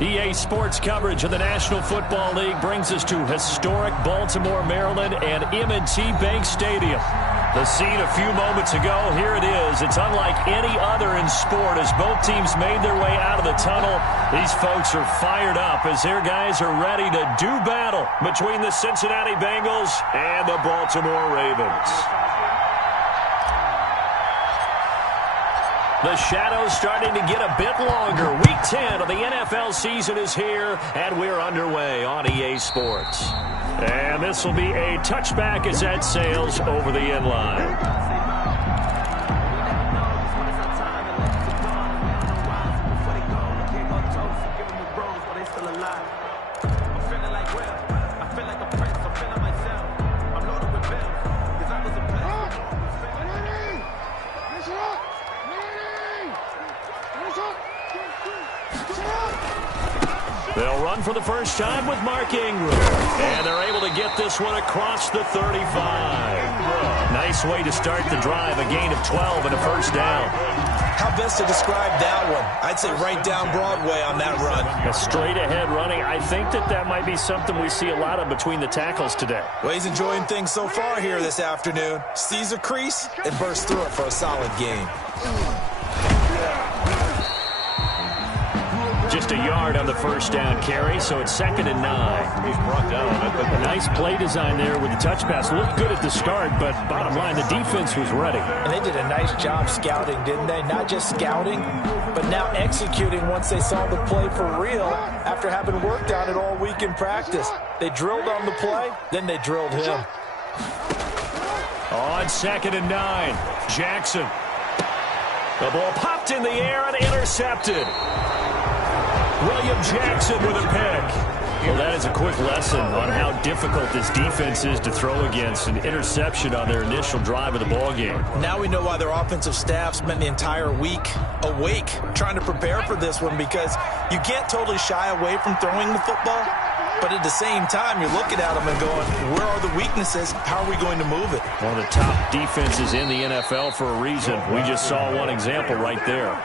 EA Sports coverage of the National Football League brings us to historic Baltimore, Maryland, and M&T Bank Stadium. The scene a few moments ago, here it is. It's unlike any other in sport as both teams made their way out of the tunnel. These folks are fired up as their guys are ready to do battle between the Cincinnati Bengals and the Baltimore Ravens. The shadow's starting to get a bit longer. Week 10 of the NFL season is here, and we're underway on EA Sports. And this will be a touchback as that sails over the end line. They'll run for the first time with Mark Ingram. And they're able to get this one across the 35. Nice way to start the drive. A gain of 12 and a first down. How best to describe that one? I'd say right down Broadway on that run. A straight-ahead running. I think that might be something we see a lot of between the tackles today. Well, he's enjoying things so far here this afternoon. Sees a crease and bursts through it for a solid gain. Just a yard on the first down carry, so it's 2nd and 9. He's brought down. A nice play design there with the touch pass. Looked good at the start, but bottom line, the defense was ready. And they did a nice job scouting, didn't they? Not just scouting, but now executing once they saw the play for real after having worked on it all week in practice. They drilled on the play, then they drilled him. On 2nd and 9, Jackson. The ball popped in the air and intercepted. William Jackson with a pick. Well, that is a quick lesson on how difficult this defense is to throw against. An interception on their initial drive of the ballgame. Now we know why their offensive staff spent the entire week awake trying to prepare for this one, because you can't totally shy away from throwing the football, but at the same time you're looking at them and going, where are the weaknesses? How are we going to move it? One of the top defenses in the NFL for a reason. We just saw one example right there.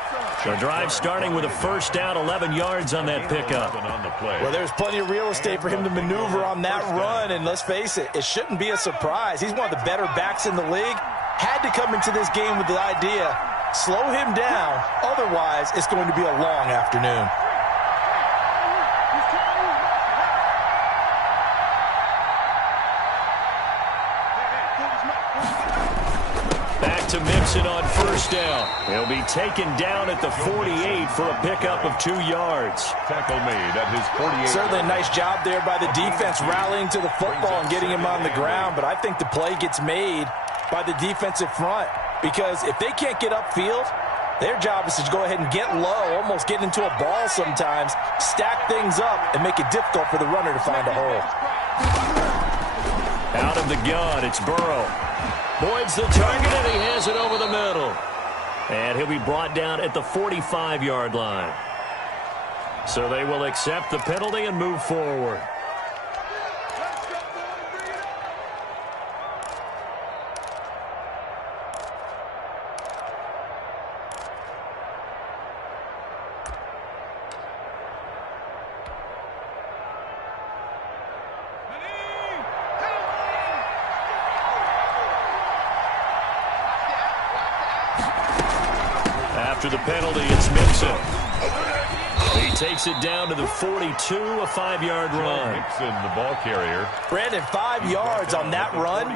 The drive starting with a first down, 11 yards on that pickup. Well, there's plenty of real estate for him to maneuver on that run, and let's face it, it shouldn't be a surprise. He's one of the better backs in the league. Had to come into this game with the idea, slow him down, otherwise it's going to be a long afternoon. To Mixon on first down. He'll be taken down at the 48 for a pickup of 2 yards. Tackle made at his 48. Certainly a nice job there by the defense rallying to the football and getting him on the ground, but I think the play gets made by the defensive front, because if they can't get upfield, their job is to go ahead and get low, almost get into a ball sometimes, stack things up, and make it difficult for the runner to find a hole. Out of the gun, it's Burrow. Boyd's the target, and he has it over the middle. And he'll be brought down at the 45-yard line. So they will accept the penalty and move forward. After the penalty, it's Mixon. He takes it down to the 42, a 5-yard run. Mixon, the ball carrier. Brandon, 5 yards on that run.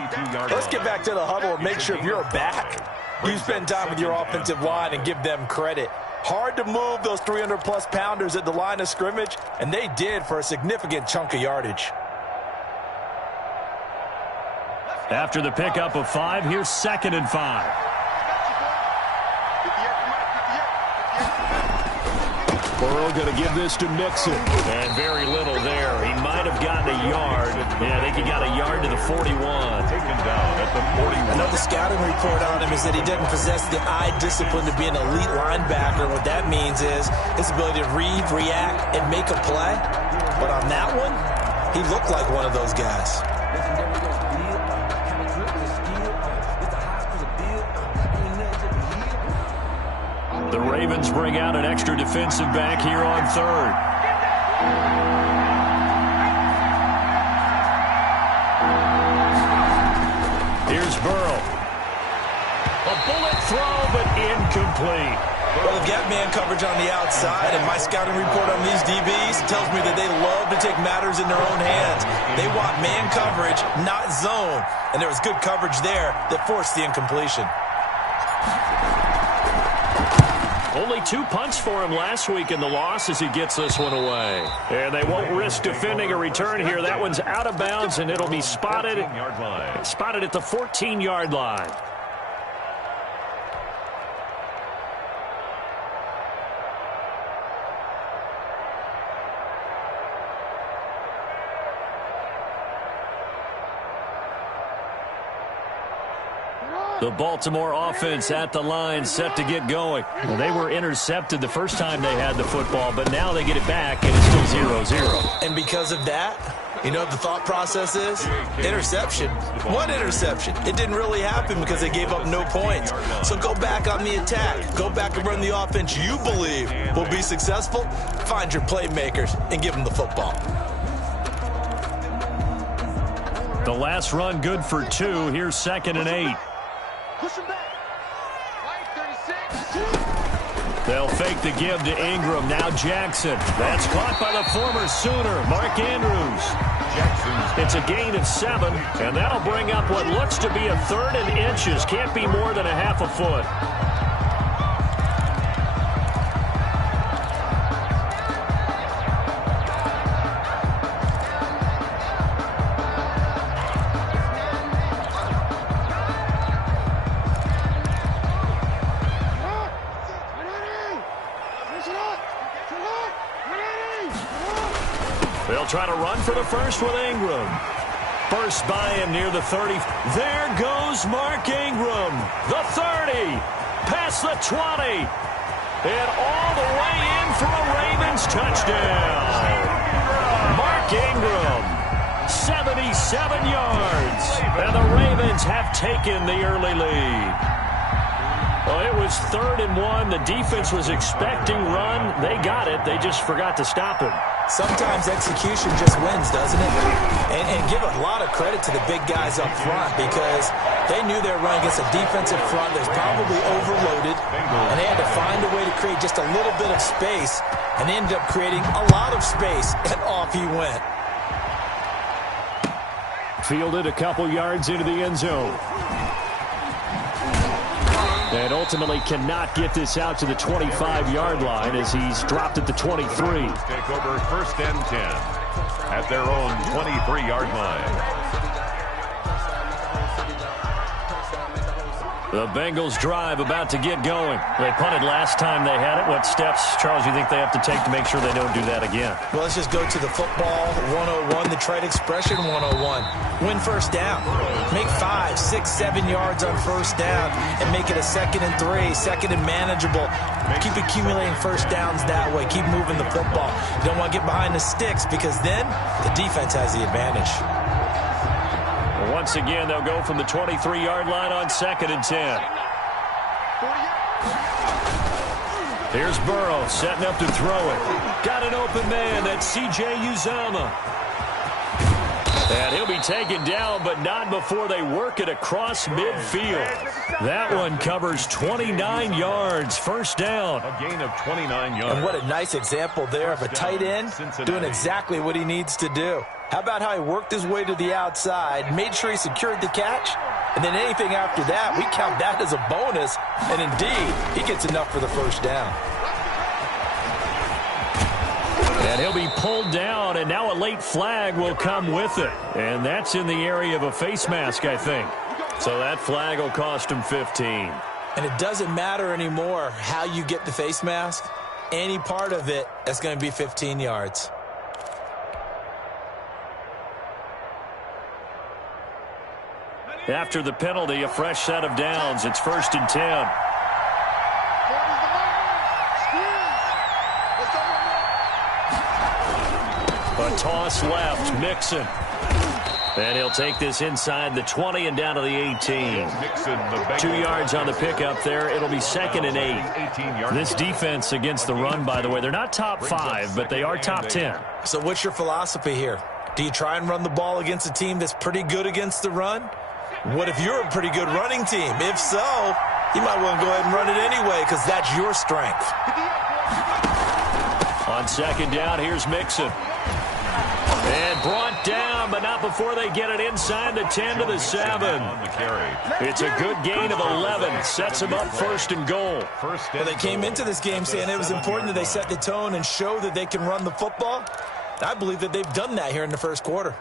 Let's get back to the huddle and make sure if you're a back, you spend time with your offensive line and give them credit. Hard to move those 300-plus pounders at the line of scrimmage, and they did for a significant chunk of yardage. After the pickup of 5, here's 2nd and 5. Burrow going to give this to Mixon. And very little there. He might have gotten a yard. Yeah, I think he got a yard to the 41. Taken down at the 41. Another scouting report on him is that he doesn't possess the eye discipline to be an elite linebacker. What that means is his ability to read, react, and make a play. But on that one, he looked like one of those guys. The Ravens bring out an extra defensive back here on 3rd. Here's Burrow. A bullet throw, but incomplete. Well, they've got man coverage on the outside, and my scouting report on these DBs tells me that they love to take matters in their own hands. They want man coverage, not zone. And there was good coverage there that forced the incompletion. Only 2 punts for him last week in the loss as he gets this one away. And they won't risk defending a return here. That one's out of bounds, and it'll be spotted at the 14-yard line. The Baltimore offense at the line, set to get going. Well, they were intercepted the first time they had the football, but now they get it back, and it's still 0-0. And because of that, you know what the thought process is? Interception. What interception? It didn't really happen because they gave up no points. So go back on the attack. Go back and run the offense you believe will be successful. Find your playmakers and give them the football. The last run good for 2. Here's 2nd and 8. Push him back. 36. They'll fake the give to Ingram. Now Jackson. That's caught by the former Sooner, Mark Andrews. It's a gain of 7, and that'll bring up what looks to be a 3rd and inches. Can't be more than a half a foot. They'll try to run for the first with Ingram. First by him near the 30. There goes Mark Ingram. The 30. Past the 20. And all the way in for a Ravens touchdown. Mark Ingram. 77 yards. And the Ravens have taken the early lead. Well, it was 3rd and 1. The defense was expecting run. They got it. They just forgot to stop him. Sometimes execution just wins, doesn't it? And give a lot of credit to the big guys up front because they knew they were running against a defensive front that's probably overloaded, and they had to find a way to create just a little bit of space, and they ended up creating a lot of space, and off he went. Fielded a couple yards into the end zone. And ultimately cannot get this out to the 25-yard line as he's dropped at the 23. Take over 1st and 10 at their own 23-yard line. The Bengals drive about to get going. They punted last time they had it. What steps, Charles, do you think they have to take to make sure they don't do that again? Well, let's just go to the football 101, the trade expression 101. Win first down. Make 5, 6, 7 yards on first down and make it a 2nd and 3, 2nd and manageable. Keep accumulating first downs that way. Keep moving the football. You don't want to get behind the sticks because then the defense has the advantage. Once again, they'll go from the 23-yard line on 2nd and 10. Here's Burrow setting up to throw it. Got an open man. That's C.J. Uzomah. And he'll be taken down, but not before they work it across midfield. That one covers 29 yards. First down. A gain of 29 yards. And what a nice example there of a tight end doing exactly what he needs to do. How about how he worked his way to the outside, made sure he secured the catch, and then anything after that, we count that as a bonus. And indeed, he gets enough for the first down. And he'll be pulled down, and now a late flag will come with it. And that's in the area of a face mask, I think. So that flag will cost him 15. And it doesn't matter anymore how you get the face mask. Any part of it, that's going to be 15 yards. After the penalty, a fresh set of downs. It's 1st and 10. A toss left. Mixon. And he'll take this inside the 20 and down to the 18. 2 yards on the pickup there. It'll be 2nd and 8. This defense against the run, by the way, they're not top 5, but they are top 10. So what's your philosophy here? Do you try and run the ball against a team that's pretty good against the run? What if you're a pretty good running team? If so, you might want to go ahead and run it anyway because that's your strength. On 2nd down, here's Mixon. And brought down, but not before they get it inside the 10 to the 7. It's a good gain of 11. Sets them up 1st and goal. Well, they came into this game saying it was important that they set the tone and show that they can run the football. I believe that they've done that here in the 1st quarter.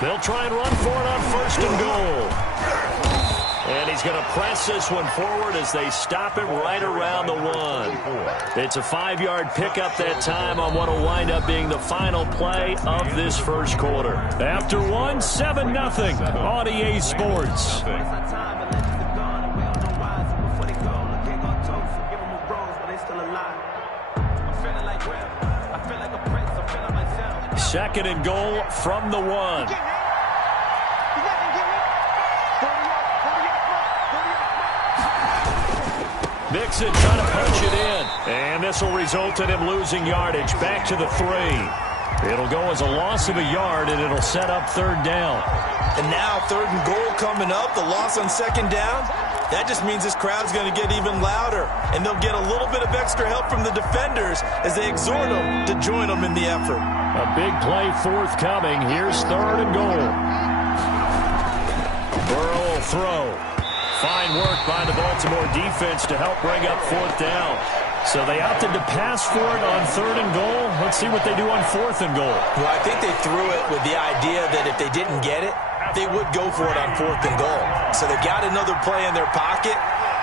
They'll try and run for it on 1st and goal. And he's going to press this one forward as they stop it right around the 1. It's a 5-yard pickup that time on what will wind up being the final play of this 1st quarter. After 1, 7-0 on EA Sports. Second and goal from the 1. Mixon trying to punch it in. And this will result in him losing yardage back to the 3. It'll go as a loss of a yard, and it'll set up 3rd down. And now 3rd and goal coming up. The loss on 2nd down. That just means this crowd's going to get even louder. And they'll get a little bit of extra help from the defenders as they exhort them to join them in the effort. A big play forthcoming. Here's 3rd and goal. Burrow will throw. Fine work by the Baltimore defense to help bring up 4th down. So they opted to pass for it on 3rd and goal. Let's see what they do on 4th and goal. Well, I think they threw it with the idea that if they didn't get it, they would go for it on 4th and goal. So they've got another play in their pocket.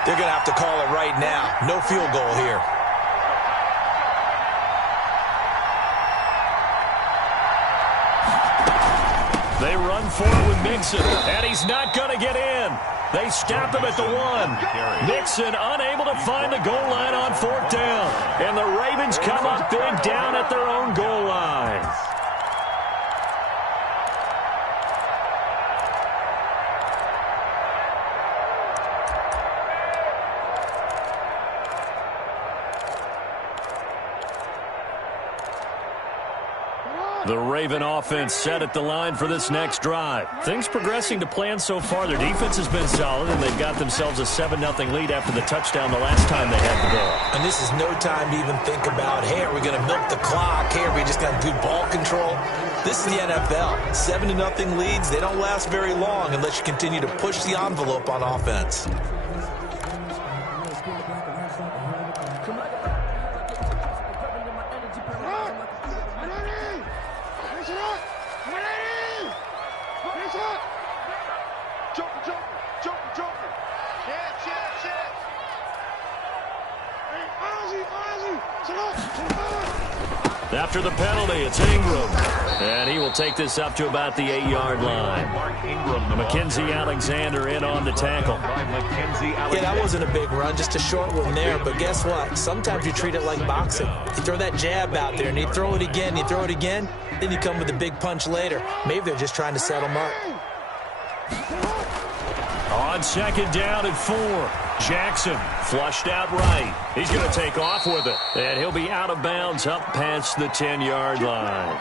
They're going to have to call it right now. No field goal here. They run for it with Mixon, and he's not going to get in. They stop him at the 1. Mixon unable to find the goal line on 4th down. And the Ravens come up big down at their own goal line. The Raven offense set at the line for this next drive. Things progressing to plan so far. Their defense has been solid, and they've got themselves a 7-0 lead after the touchdown the last time they had the ball. And this is no time to even think about, hey, are we going to milk the clock? Hey, are we just got good ball control? This is the NFL. 7-0 leads, they don't last very long unless you continue to push the envelope on offense. After the penalty, it's Ingram. And he will take this up to about the 8-yard line. Mackenzie Alexander in on the tackle. Yeah, that wasn't a big run, just a short one there. But guess what? Sometimes you treat it like boxing. You throw that jab out there, and you throw it again, then you come with a big punch later. Maybe they're just trying to set him up. On 2nd down and 4. Jackson flushed out right. He's going to take off with it. And he'll be out of bounds up past the 10-yard line.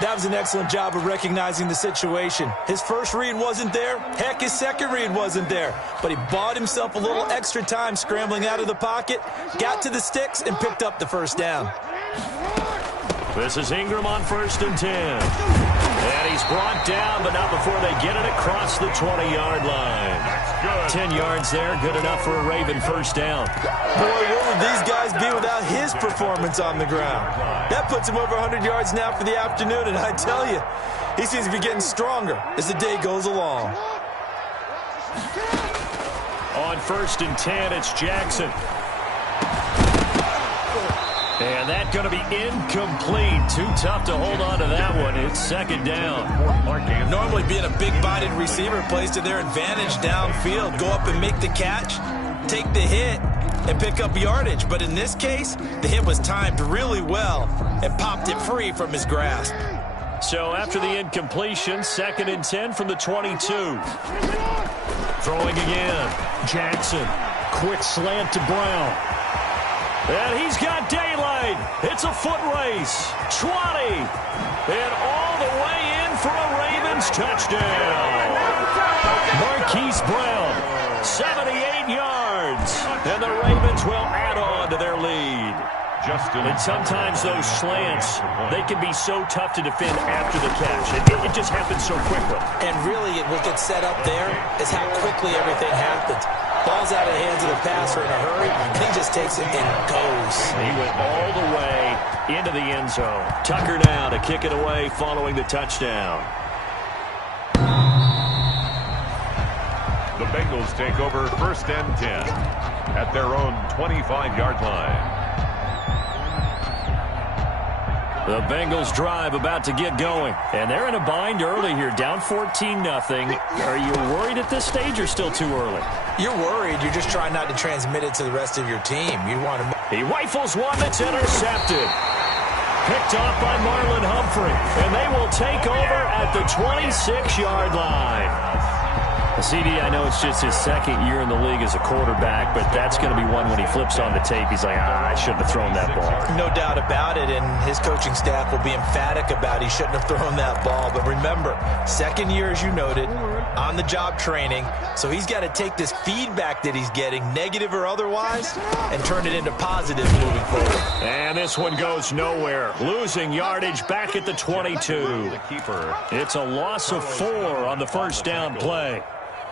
That was an excellent job of recognizing the situation. His first read wasn't there. Heck, his second read wasn't there. But he bought himself a little extra time scrambling out of the pocket, got to the sticks, and picked up the 1st down. This is Ingram on 1st and 10. And he's brought down, but not before they get it across the 20-yard line. 10 yards there, good enough for a Raven 1st down. Boy, what would these guys be without his performance on the ground? That puts him over 100 yards now for the afternoon, and I tell you, he seems to be getting stronger as the day goes along. On 1st and 10, it's Jackson. And that's going to be incomplete. Too tough to hold on to that one. It's second down. Normally being a big-bodied receiver plays to their advantage downfield. Go up and make the catch, take the hit, and pick up yardage. But in this case, the hit was timed really well and popped it free from his grasp. So after the incompletion, 2nd and 10 from the 22. Throwing again. Jackson. Quick slant to Brown. And he's got daylight. It's a foot race. 20. And all the way in for a Ravens touchdown. Marquise Brown, 78 yards. And the Ravens will add on to their lead. And sometimes those slants, they can be so tough to defend after the catch. It just happens so quickly. And really, what gets set up there is how quickly everything happens. Ball's out of the hands of the passer in a hurry, and he just takes it and goes. He went all the way into the end zone. Tucker now to kick it away following the touchdown. The Bengals take over 1st and 10 at their own 25-yard line. The Bengals drive about to get going. And they're in a bind early here, down 14-0. Are you worried at this stage or still too early? You're worried. You're just trying not to transmit it to the rest of your team. You want to... He rifles one that's intercepted. Picked off by Marlon Humphrey. And they will take over at the 26-yard line. CD, I know it's just his 2nd year in the league as a quarterback, but that's going to be one when he flips on the tape. He's like, I shouldn't have thrown that ball. No doubt about it, and his coaching staff will be emphatic about he shouldn't have thrown that ball. But remember, 2nd year, as you noted, on-the-job training, so he's got to take this feedback that he's getting, negative or otherwise, and turn it into positive moving forward. And this one goes nowhere. Losing yardage back at the 22. It's a loss of 4 on the first down play.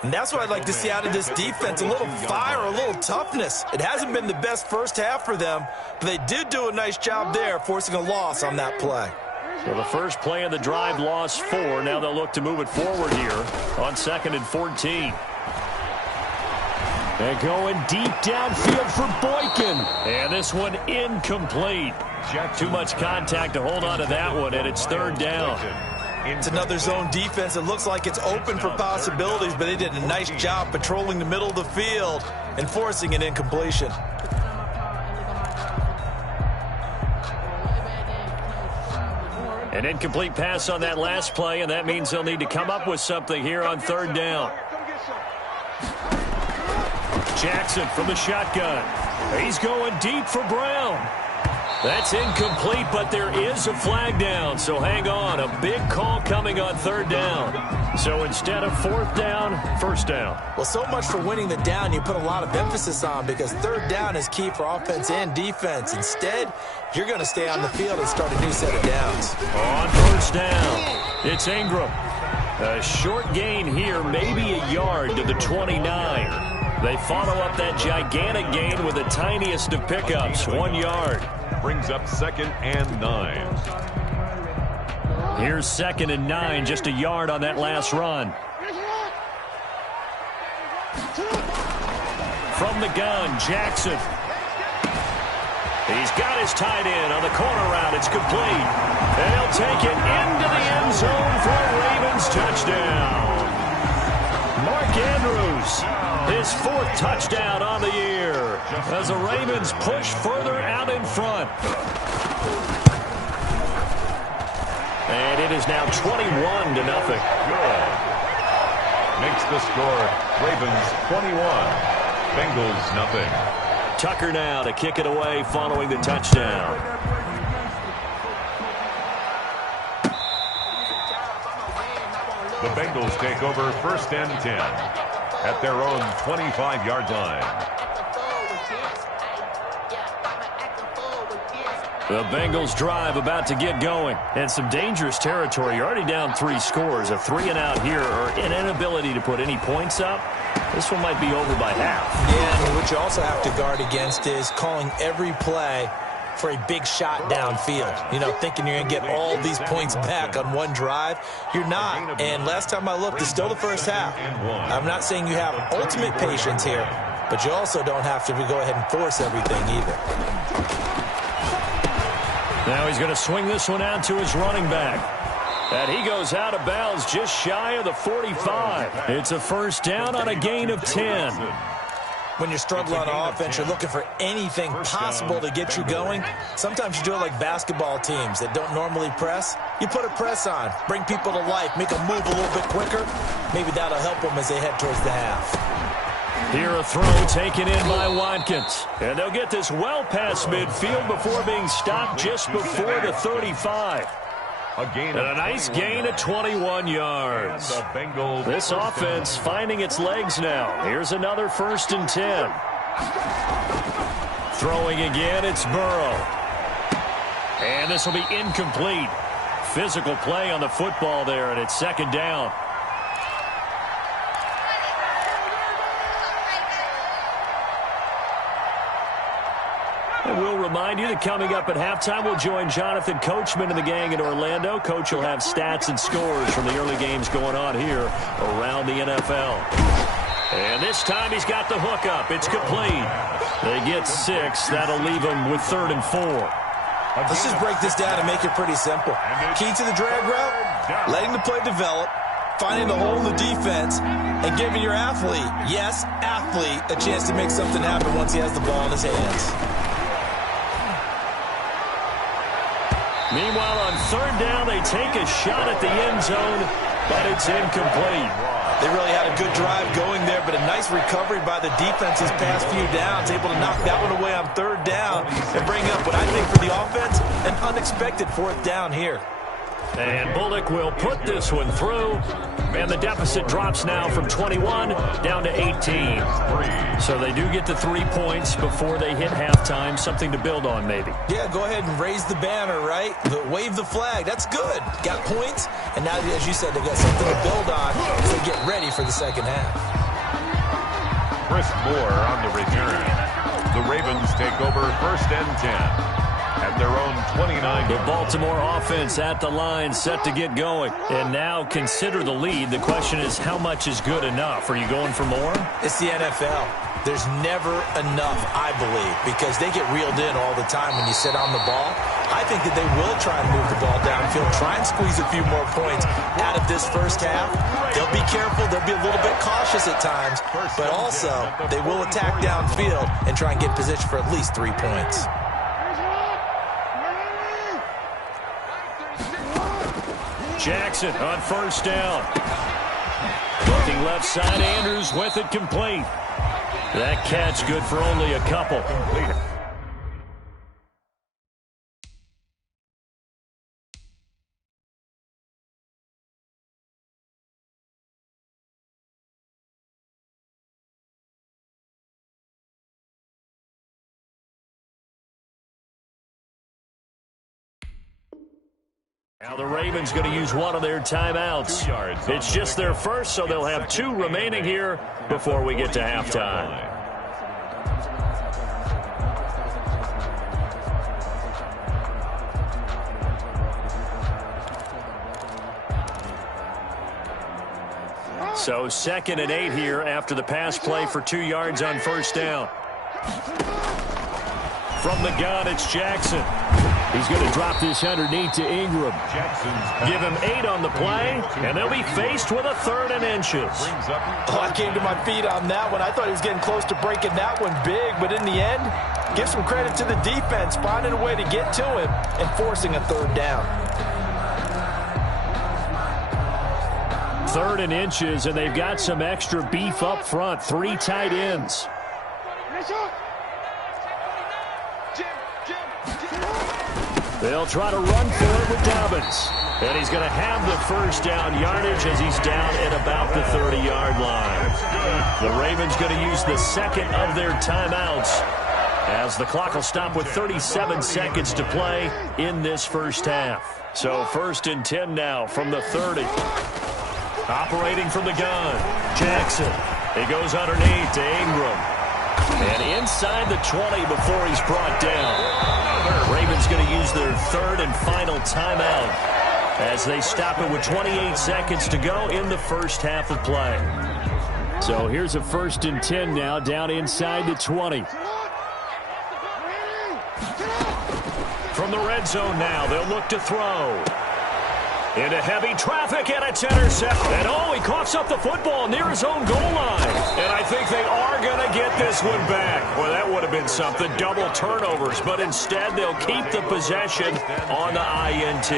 And that's what I'd like to see out of this defense, a little fire, a little toughness. It hasn't been the best first half for them, but they did do a nice job there, forcing a loss on that play. So the first play of the drive lost 4. Now they'll look to move it forward here on 2nd and 14. They're going deep downfield for Boykin. And this one incomplete. Too much contact to hold on to that one, and it's 3rd down. It's another zone defense. It looks like it's open for possibilities, but they did a nice job patrolling the middle of the field and forcing an incompletion. An incomplete pass on that last play, and that means they'll need to come up with something here on 3rd down. Jackson from the shotgun. He's going deep for Brown. That's incomplete, but there is a flag down, so hang on. A big call coming on 3rd down. So instead of 4th down, 1st down. Well, so much for winning the down you put a lot of emphasis on, because 3rd down is key for offense and defense. Instead, you're going to stay on the field and start a new set of downs. On 1st down, it's Ingram. A short gain here, maybe a yard to the 29. They follow up that gigantic gain with the tiniest of pickups, 1 yard. Brings up 2nd and 9. Here's 2nd and 9, just a yard on that last run. From the gun, Jackson. He's got his tight end on the corner route. It's complete. And he'll take it into the end zone for a Ravens touchdown. Mark Andrews, his 4th touchdown on the year, as the Ravens push further out in front. And it is now 21-0. Good. Makes the score Ravens 21, Bengals nothing. Tucker now to kick it away following the touchdown. The Bengals take over 1st and 10 at their own 25-yard line. The Bengals drive about to get going. And some dangerous territory. You're already down 3 scores. A 3-and-out here, or an inability to put any points up. This one might be over by half. Yeah, and what you also have to guard against is calling every play for a big shot downfield. You know, thinking you're going to get all these points back on one drive. You're not. And last time I looked, it's still the first half. I'm not saying you have ultimate patience here, but you also don't have to go ahead and force everything either. Now he's going to swing this one out to his running back. And he goes out of bounds just shy of the 45. It's a first down on a gain of 10. When you're struggling on offense, you're looking for anything possible to get you going. Sometimes you do it like basketball teams that don't normally press. You put a press on, bring people to life, make them move a little bit quicker. Maybe that'll help them as they head towards the half. Here a throw taken in by Watkins. And they'll get this well past midfield before being stopped just before the 35. And a nice gain of 21 yards. This offense finding its legs now. Here's another 1st and 10. Throwing again, it's Burrow. And this will be incomplete. Physical play on the football there, and it's 2nd down. And we'll remind you that coming up at halftime, we'll join Jonathan Coachman and the gang in Orlando. Coach will have stats and scores from the early games going on here around the NFL. And this time he's got the hook up. It's complete. They get 6. That'll leave them with 3rd and 4. Let's just break this down and make it pretty simple. Key to the drag route, letting the play develop, finding the hole in the defense, and giving your athlete, yes, athlete, a chance to make something happen once he has the ball in his hands. Meanwhile, on 3rd down, they take a shot at the end zone, but it's incomplete. They really had a good drive going there, but a nice recovery by the defense these past few downs, able to knock that one away on 3rd down and bring up what I think for the offense, an unexpected 4th down here. And Bullock will put this one through, and the deficit drops now from 21 down to 18. So they do get the 3 points before they hit halftime, something to build on maybe. Yeah, go ahead and raise the banner, right? Wave the flag. That's good. Got points, and now, as you said, they've got something to build on as they get ready for the 2nd half. Chris Moore on the return. The Ravens take over 1st and 10. At their own 29. The Baltimore offense at the line, set to get going. And now consider the lead. The question is, how much is good enough? Are you going for more? It's the NFL. There's never enough, I believe, because they get reeled in all the time when you sit on the ball. I think that they will try and move the ball downfield, try and squeeze a few more points out of this 1st half. They'll be careful. They'll be a little bit cautious at times, but also they will attack downfield and try and get position for at least 3 points. Jackson on 1st down. Looking left side, Andrews with it complete. That catch good for only a couple. Now the Ravens going to use one of their timeouts. It's just their first, so they'll have 2 remaining here before we get to halftime. So 2nd and 8 here after the pass play for 2 yards on 1st down. From the gun, it's Jackson. He's going to drop this underneath to Ingram. Give him 8 on the play, and they'll be faced with a 3rd and inches. Oh, I came to my feet on that one. I thought he was getting close to breaking that one big, but in the end, give some credit to the defense, finding a way to get to him and forcing a 3rd down. 3rd and inches, and they've got some extra beef up front. 3 tight ends. They'll try to run for it with Dobbins. And he's going to have the 1st down yardage as he's down at about the 30-yard line. The Ravens going to use the 2nd of their timeouts as the clock will stop with 37 seconds to play in this 1st half. So 1st and 10 now from the 30. Operating from the gun, Jackson. He goes underneath to Ingram. And inside the 20 before he's brought down. Ravens going to use their 3rd and final timeout as they stop it with 28 seconds to go in the 1st half of play. So here's a 1st and 10 now down inside the 20. From the red zone now. They'll look to throw. Into heavy traffic, and it's intercepted. And he coughs up the football near his own goal line. And I think they are going to get this one back. Well, that would have been something, double turnovers. But instead, they'll keep the possession on the INT.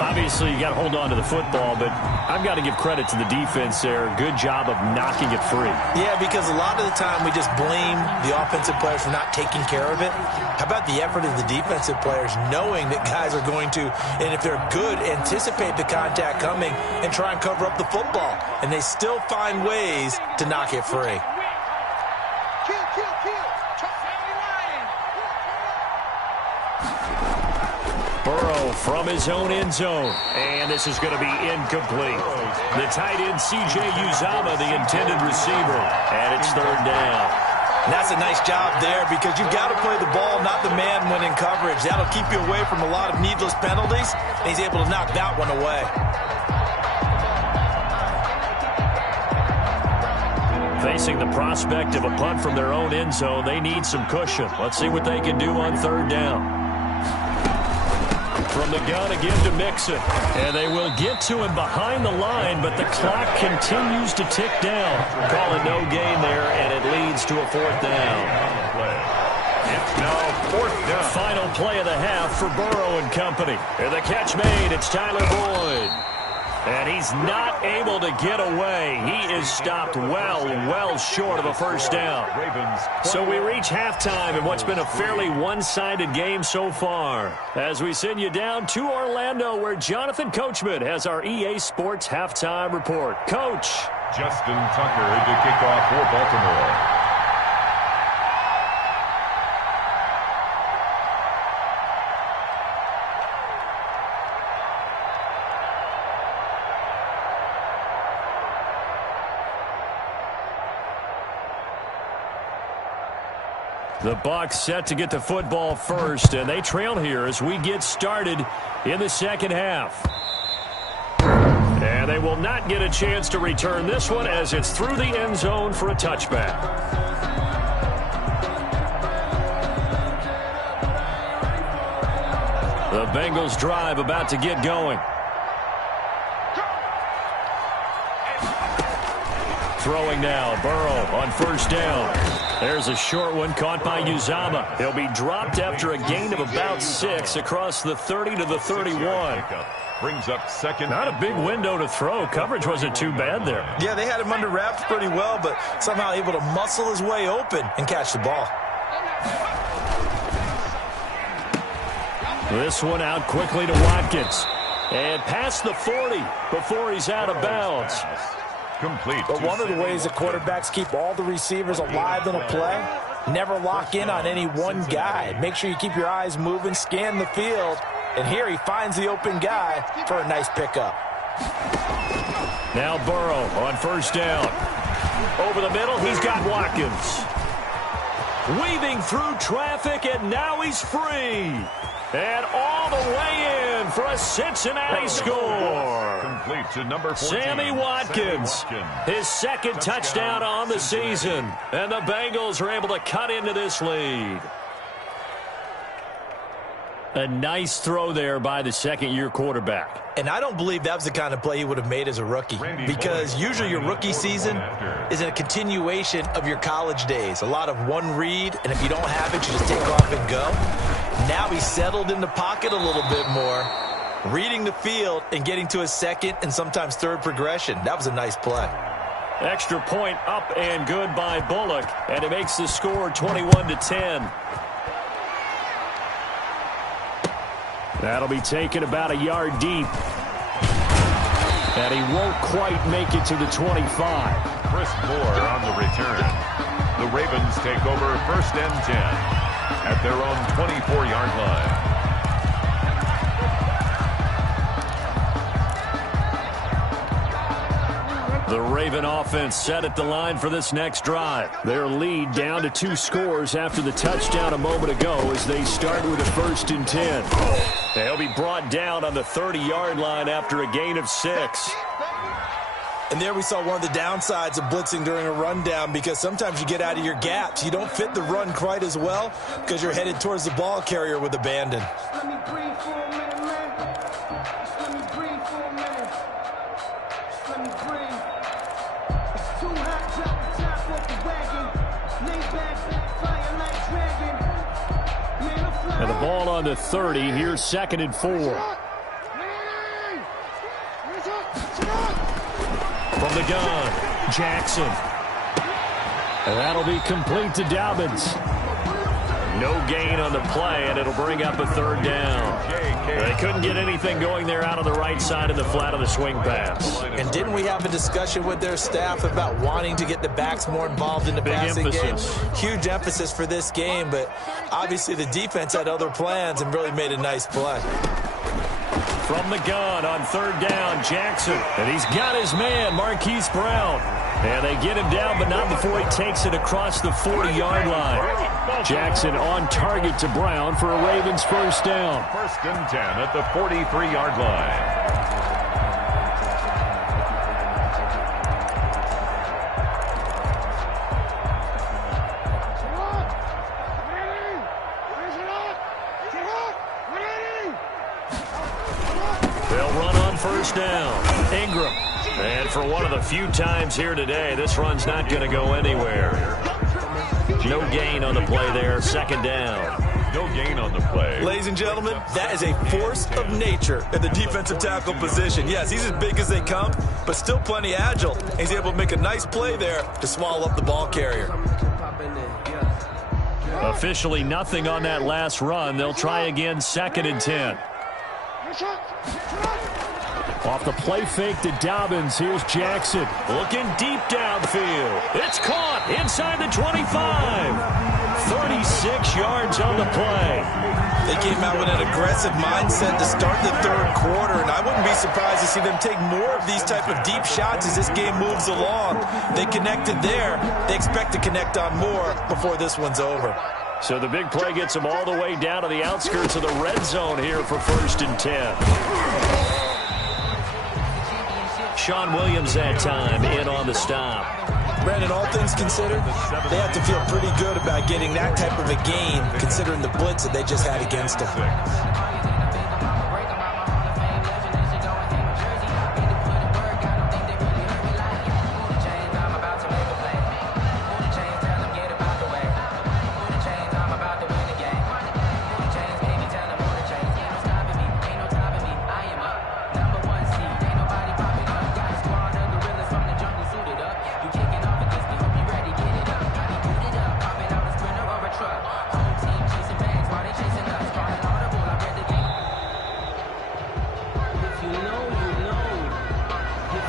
Obviously, you got to hold on to the football, but I've got to give credit to the defense there. Good job of knocking it free. Yeah, because a lot of the time we just blame the offensive players for not taking care of it. How about the effort of the defensive players knowing that guys are going to, and if they're good, anticipate the contact coming and try and cover up the football. And they still find ways to knock it free. Burrow from his own end zone. And this is going to be incomplete. The tight end, C.J. Uzomah, the intended receiver. And it's third down. And that's a nice job there because you've got to play the ball, not the man when in coverage. That'll keep you away from a lot of needless penalties. And he's able to knock that one away. Facing the prospect of a punt from their own end zone, they need some cushion. Let's see what they can do on third down. From the gun again to Mixon. And they will get to him behind the line, but the clock continues to tick down. Call it no gain there, and it leads to a fourth down. It's now fourth down. Final play of the half for Burrow and company. And the catch made, it's Tyler Boyd. And he's not able to get away. He is stopped well short of a first down. So we reach halftime in what's been a fairly one-sided game so far. As we send you down to Orlando, where Jonathan Coachman has our EA Sports halftime report. Coach. Justin Tucker to kick off for Baltimore. The Bucs set to get the football first, and they trail here as we get started in the second half. And they will not get a chance to return this one as it's through the end zone for a touchback. The Bengals drive about to get going. Throwing now, Burrow on first down. There's a short one caught by Uzomah. He'll be dropped after a gain of about 6 across the 30 to the 31. Brings up second. Not a big window to throw. Coverage wasn't too bad there. Yeah, they had him under wraps pretty well, but somehow able to muscle his way open and catch the ball. This one out quickly to Watkins. And past the 40 before he's out of bounds. Complete. But one of the ways that quarterbacks keep all the receivers alive in a play, never lock in on any one guy. Make sure you keep your eyes moving, scan the field, and here he finds the open guy for a nice pickup. Now Burrow on first down. Over the middle, he's got Watkins. Weaving through traffic, and now he's free. And all the way in for a Cincinnati score. Complete to number 14. Sammy Watkins, his second touchdown on the season. And the Bengals are able to cut into this lead. A nice throw there by the second-year quarterback. And I don't believe that was the kind of play he would have made as a rookie, because usually your rookie season is a continuation of your college days. A lot of one read, and if you don't have it, you just take off and go. Now he's settled in the pocket a little bit more, reading the field and getting to his second and sometimes third progression. That was a nice play. Extra point up and good by Bullock, and it makes the score 21-10. That'll be taken about a yard deep. And he won't quite make it to the 25. Chris Moore on the return. The Ravens take over first and 10 at their own 24-yard line. The Raven offense set at the line for this next drive. Their lead down to 2 scores after the touchdown a moment ago as they start with a first and 10. They'll be brought down on the 30-yard line after a gain of 6. And there we saw one of the downsides of blitzing during a rundown, because sometimes you get out of your gaps. You don't fit the run quite as well because you're headed towards the ball carrier with abandon. Let me breathe for a minute, man. Let me breathe for a minute. Let me breathe. It's too hot, drop the top off the wagon. Lay back, fire like dragon. Man, I'm flying. And the ball on the 30. Here's 2nd and 4. From the gun, Jackson. And that'll be complete to Dobbins. No gain on the play, and it'll bring up a 3rd down. They couldn't get anything going there out on the right side of the flat of the swing pass. And didn't we have a discussion with their staff about wanting to get the backs more involved in the passing game? Huge emphasis for this game, but obviously the defense had other plans and really made a nice play. From the gun on 3rd down, Jackson. And he's got his man, Marquise Brown. And they get him down, but not before he takes it across the 40-yard line. Jackson on target to Brown for a Ravens 1st down. 1st and 10 at the 43-yard line. They'll run on 1st down. Ingram. And for one of the few times here today, this run's not going to go anywhere. No gain on the play there. 2nd down. No gain on the play. Ladies and gentlemen, that is a force of nature in the defensive tackle position. Yes, he's as big as they come, but still plenty agile. He's able to make a nice play there to swallow up the ball carrier. Officially nothing on that last run. They'll try again, 2nd and 10. Off the play fake to Dobbins, here's Jackson. Looking deep downfield. It's caught inside the 25. 36 yards on the play. They came out with an aggressive mindset to start the 3rd quarter, and I wouldn't be surprised to see them take more of these type of deep shots as this game moves along. They connected there. They expect to connect on more before this one's over. So the big play gets them all the way down to the outskirts of the red zone here for 1st and 10. Sean Williams that time in on the stop. Brandon, all things considered, they have to feel pretty good about getting that type of a gain, considering the blitz that they just had against them.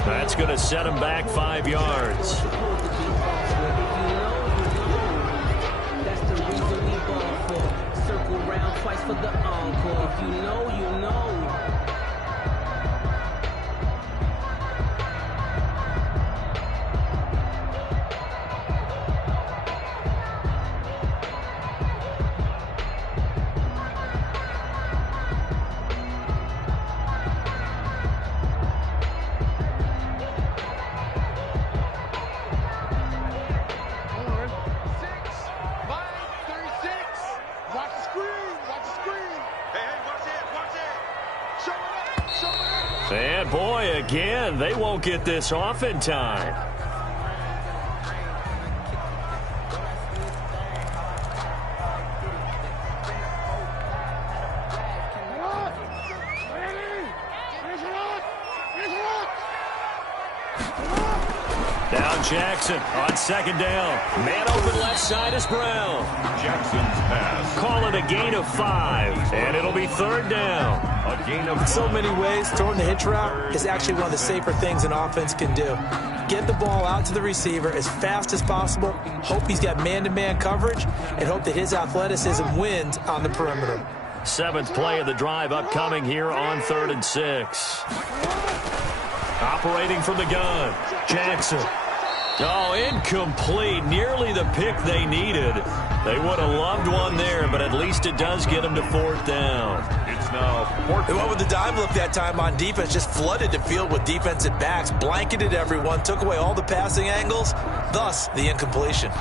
That's going to set him back 5 yards. That's the reason we ball for. Circle round twice for the encore. If you know, you know. And boy, again, they won't get this off in time. Down Jackson on 2nd down. Man open left side is Brown. Jackson's pass. Call it a gain of 5, and it'll be 3rd down. A gain of In so many ways, throwing the hitch route is actually one of the safer things an offense can do. Get the ball out to the receiver as fast as possible, hope he's got man-to-man coverage, and hope that his athleticism wins on the perimeter. 7th play of the drive upcoming here on 3rd and 6. Operating from the gun, Jackson. Oh, incomplete. Nearly the pick they needed. They would have loved one there, but at least it does get them to 4th down. It's now 4th. They went with the dime look that time on defense, just flooded the field with defensive backs, blanketed everyone, took away all the passing angles, thus the incompletion.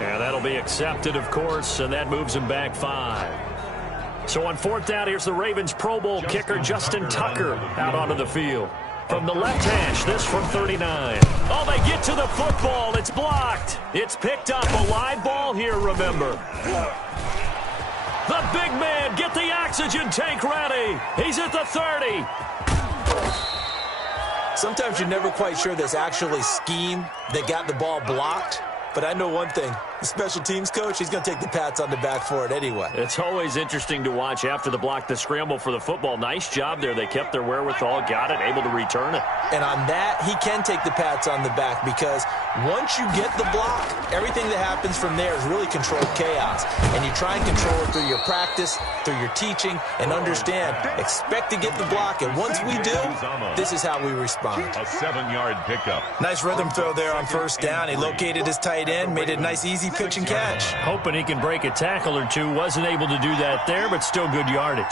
And that'll be accepted, of course, and that moves him back 5. So on 4th down, here's the Ravens Pro Bowl kicker Justin Tucker out onto the field. From the left hash, this from 39. Oh, they get to the football. It's blocked. It's picked up. A live ball here, remember. The big man, get the oxygen tank ready. He's at the 30. Sometimes you're never quite sure there's actually scheme that got the ball blocked. But I know one thing, the special teams coach, he's going to take the pats on the back for it anyway. It's always interesting to watch after the block, the scramble for the football. Nice job there. They kept their wherewithal, got it, able to return it. And on that, he can take the pats on the back because once you get the block, everything that happens from there is really controlled chaos. And you try and control it through your practice, through your teaching, and understand, expect to get the block. And once we do, this is how we respond. A 7-yard pickup. Nice rhythm throw there on 1st down. He located his tight end, made it a nice, easy pitch and catch. Hoping he can break a tackle or two. Wasn't able to do that there, but still good yardage.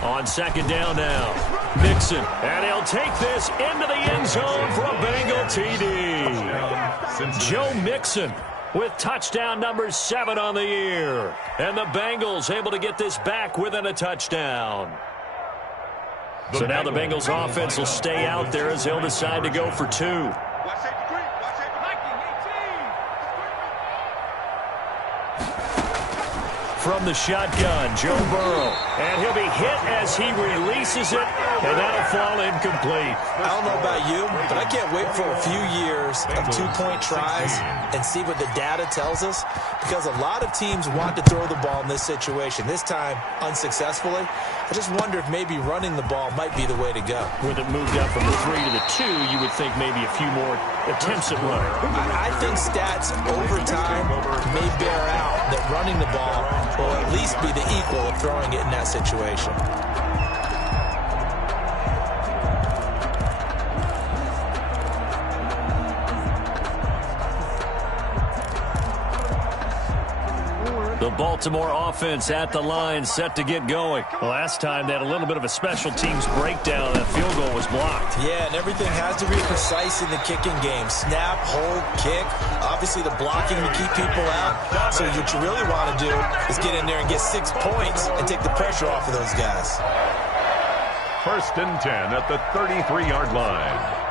On 2nd down now, Mixon, and he'll take this into the end zone for a Bengal TD. Joe Mixon with touchdown number 7 on the year. And the Bengals able to get this back within a touchdown. So now the Bengals offense will stay out there as they'll decide to go for 2. From the shotgun, Joe Burrow. And he'll be hit as he releases it, and that'll fall incomplete. I don't know about you, but I can't wait for a few years of 2-point tries and see what the data tells us, because a lot of teams want to throw the ball in this situation. This time, unsuccessfully. I just wonder if maybe running the ball might be the way to go. With it moved up from the 3 to the 2, you would think maybe a few more attempts at running. I think stats over time may bear out that running the ball will at least be the equal of throwing it in that situation. The Baltimore offense at the line, set to get going. Last time they had a little bit of a special teams breakdown. That field goal was blocked. Yeah, and everything has to be precise in the kicking game. Snap, hold, kick. Obviously the blocking to keep people out. So what you really want to do is get in there and get 6 points and take the pressure off of those guys. 1st and 10 at the 33-yard line.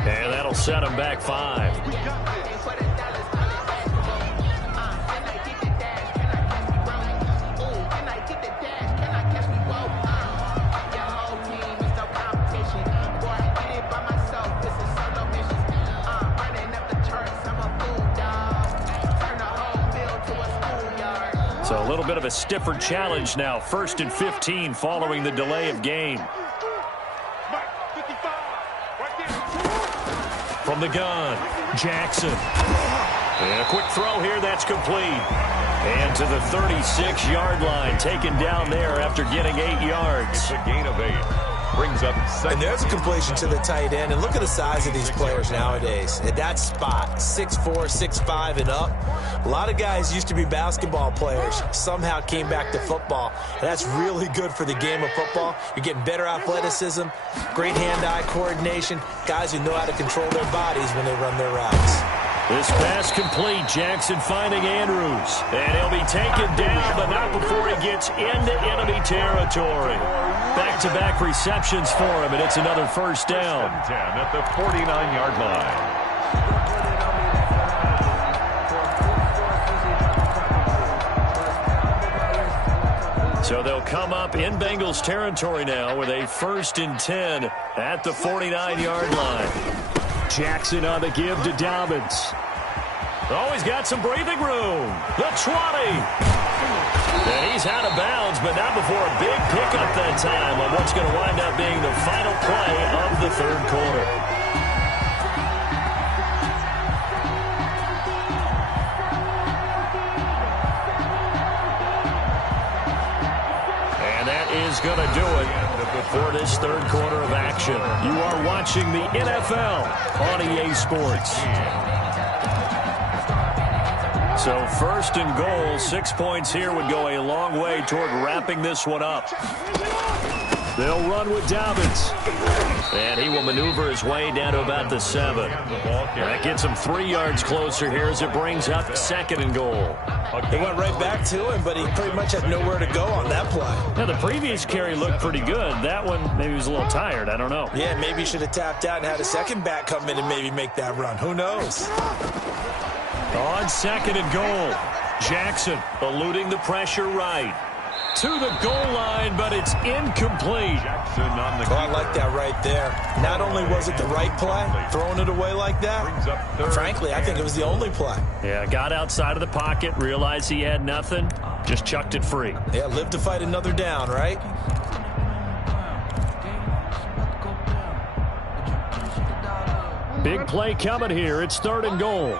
And that'll set him back 5. So a little bit of a stiffer challenge now. 1st and 15 following the delay of game. From the gun, Jackson. And a quick throw here, that's complete. And to the 36-yard line, taken down there after getting 8 yards. It's a gain of 8. Brings up second. And there's a completion to the tight end. And look at the size of these players nowadays. At that spot, 6'4", 6'5", and up. A lot of guys used to be basketball players, somehow came back to football. And that's really good for the game of football. You're getting better athleticism, great hand-eye coordination, guys who know how to control their bodies when they run their routes. This pass complete. Jackson finding Andrews. And he'll be taken down, but not before he gets into enemy territory. Back-to-back receptions for him, and it's another first down. 10 at the 49-yard line. So they'll come up in Bengals territory now with a 1st and 10 at the 49-yard line. Jackson on the give to Dobbins. Oh, he's got some breathing room. The 20. And he's out of bounds, but not before a big pickup that time on what's going to wind up being the final play of the third quarter. And that is going to do it for this third quarter of action. You are watching the NFL on EA Sports. So 1st and goal, 6 points here would go a long way toward wrapping this one up. They'll run with Dobbins. And he will maneuver his way down to about the 7. That gets him 3 yards closer here as it brings up 2nd and goal. They went right back to him, but he pretty much had nowhere to go on that play. Now, the previous carry looked pretty good. That one, maybe he was a little tired. I don't know. Yeah, maybe he should have tapped out and had a second back come in and maybe make that run. Who knows? On 2nd and goal, Jackson eluding the pressure right. To the goal line, but it's incomplete. Jackson on the I like that right there. Not only was it the right play, throwing it away like that, frankly, I think it was the only play. Yeah, got outside of the pocket, realized he had nothing, just chucked it free. Yeah, live to fight another down, right? Big play coming here. It's 3rd and goal.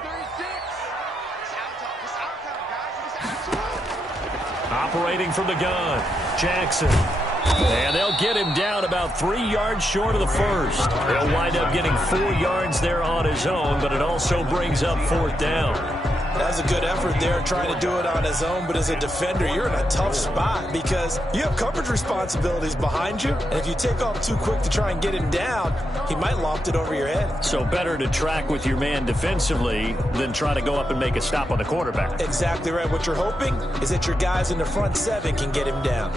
Operating from the gun, Jackson. And they'll get him down about 3 yards short of the first. He'll wind up getting 4 yards there on his own, but it also brings up 4th down. That was a good effort there, trying to do it on his own. But as a defender, you're in a tough spot because you have coverage responsibilities behind you. And if you take off too quick to try and get him down, he might loft it over your head. So better to track with your man defensively than try to go up and make a stop on the quarterback. Exactly right. What you're hoping is that your guys in the front 7 can get him down.